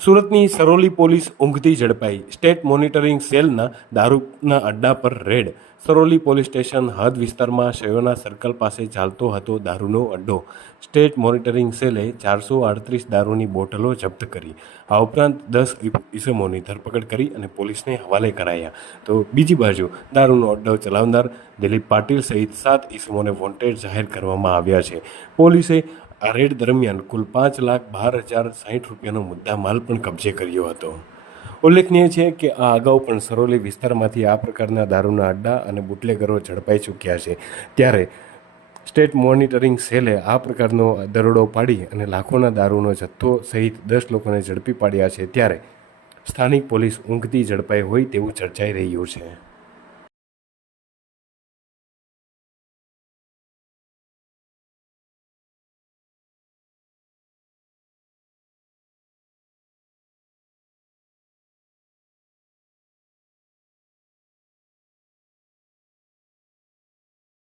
સુરતની સરોલી પોલીસ ઊંઘતી ઝડપાઈ. State monitoring સેલના દારૂના અડ્ડા પર રેડ. સરોલી પોલીસ સ્ટેશન હદ વિસ્તારમાં શયોના સર્કલ પાસે ચાલતો હતો દારૂનો અડ્ડો. સ્ટેટ મોનિટરિંગ સેલે 438 દારૂની બોટલો જપ્ત કરી. આ ઉપરાંત 10 ઇસમોની ધરપકડ કરી અને પોલીસને હવાલે કરાયા. તો બીજી બાજુ દારૂનો અડ્ડો ચલાવનાર દિલીપ પાટીલ સહિત 7 ઇસમોને વોન્ટેડ જાહેર કરવામાં આવ્યા છે. પોલીસે આ રેડ દરમિયાન કુલ 5,12,060 રૂપિયાનો મુદ્દામાલ પણ કબજે કર્યો હતો. ઉલ્લેખનીય છે કે આ અગાઉ પણ સરોલી વિસ્તારમાંથી આ પ્રકારના દારૂના અડ્ડા અને બુટલેગરો ઝડપાઈ ચૂક્યા છે. ત્યારે સ્ટેટ મોનિટરિંગ સેલે આ પ્રકારનો દરોડો પાડી અને લાખોના દારૂનો જથ્થો સહિત 10 લોકોને ઝડપી પાડ્યા છે. ત્યારે સ્થાનિક પોલીસ ઊંઘતી ઝડપાઈ હોય તેવું ચર્ચાઈ રહ્યું છે.